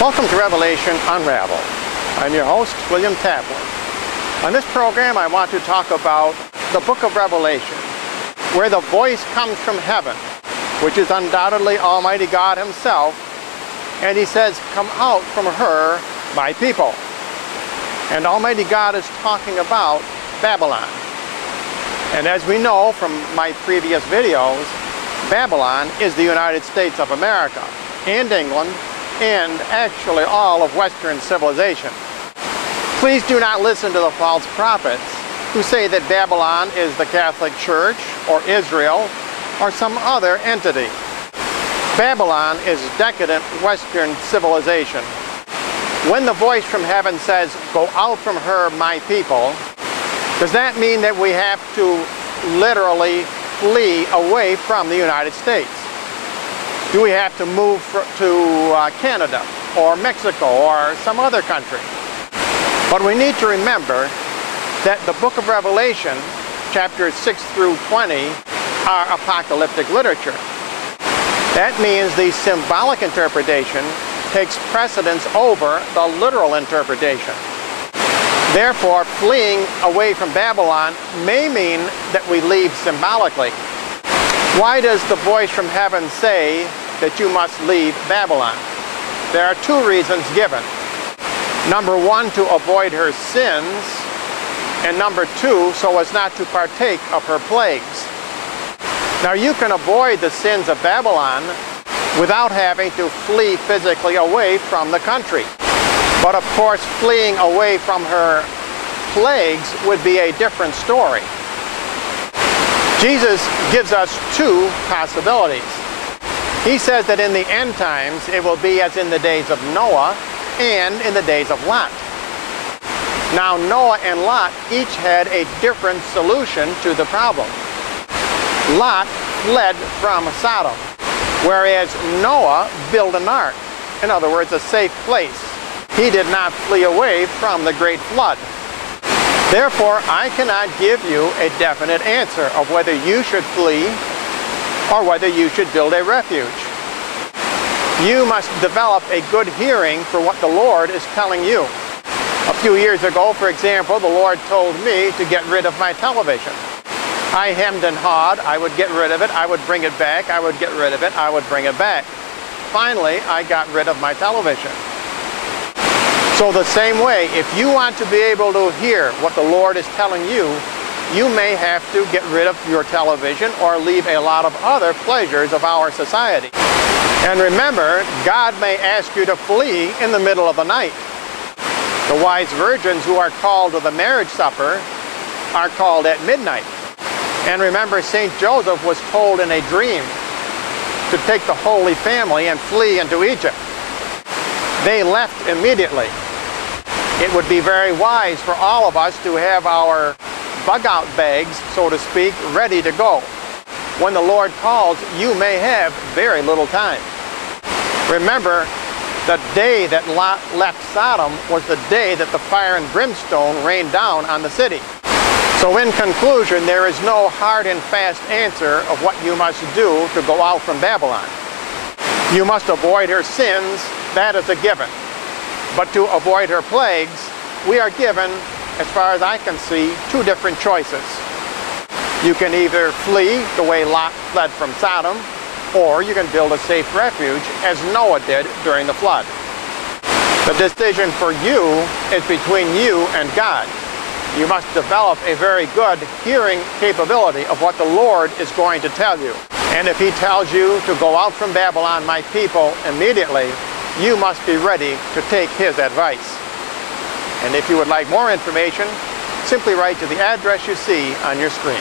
Welcome to Revelation Unraveled. I'm your host, William Taplin. On this program, I want to talk about the book of Revelation, where the voice comes from heaven, which is undoubtedly Almighty God Himself, and He says, "Come out from her, my people." And Almighty God is talking about Babylon. And as we know from my previous videos, Babylon is the United States of America, and England, and actually all of Western civilization. Please do not listen to the false prophets who say that Babylon is the Catholic Church, or Israel, or some other entity. Babylon is decadent Western civilization. When the voice from heaven says, "Go out from her, my people," does that mean that we have to literally flee away from the United States? Do we have to move to Canada or Mexico or some other country? But we need to remember that the book of Revelation, chapters 6 through 20, are apocalyptic literature. That means the symbolic interpretation takes precedence over the literal interpretation. Therefore, fleeing away from Babylon may mean that we leave symbolically. Why does the voice from heaven say that you must leave Babylon? There are two reasons given. Number one, to avoid her sins, and number two, so as not to partake of her plagues. Now, you can avoid the sins of Babylon without having to flee physically away from the country. But of course, fleeing away from her plagues would be a different story. Jesus gives us two possibilities. He says that in the end times, it will be as in the days of Noah and in the days of Lot. Now, Noah and Lot each had a different solution to the problem. Lot fled from Sodom, whereas Noah built an ark, in other words, a safe place. He did not flee away from the great flood. Therefore, I cannot give you a definite answer of whether you should flee or whether you should build a refuge. You must develop a good hearing for what the Lord is telling you. A few years ago, for example, the Lord told me to get rid of my television. I hemmed and hawed. I would get rid of it. I would bring it back. I would get rid of it. I would bring it back. Finally, I got rid of my television. So the same way, if you want to be able to hear what the Lord is telling you, you may have to get rid of your television or leave a lot of other pleasures of our society. And remember, God may ask you to flee in the middle of the night. The wise virgins who are called to the marriage supper are called at midnight. And remember, St. Joseph was told in a dream to take the Holy Family and flee into Egypt. They left immediately. It would be very wise for all of us to have our bug-out bags, so to speak, ready to go. When the Lord calls, you may have very little time. Remember, the day that Lot left Sodom was the day that the fire and brimstone rained down on the city. So in conclusion, there is no hard and fast answer of what you must do to go out from Babylon. You must avoid her sins, that is a given. But to avoid her plagues, we are given, as far as I can see, two different choices. You can either flee the way Lot fled from Sodom, or you can build a safe refuge as Noah did during the flood. The decision for you is between you and God. You must develop a very good hearing capability of what the Lord is going to tell you. And if He tells you to go out from Babylon, my people, immediately, you must be ready to take His advice. And if you would like more information, simply write to the address you see on your screen.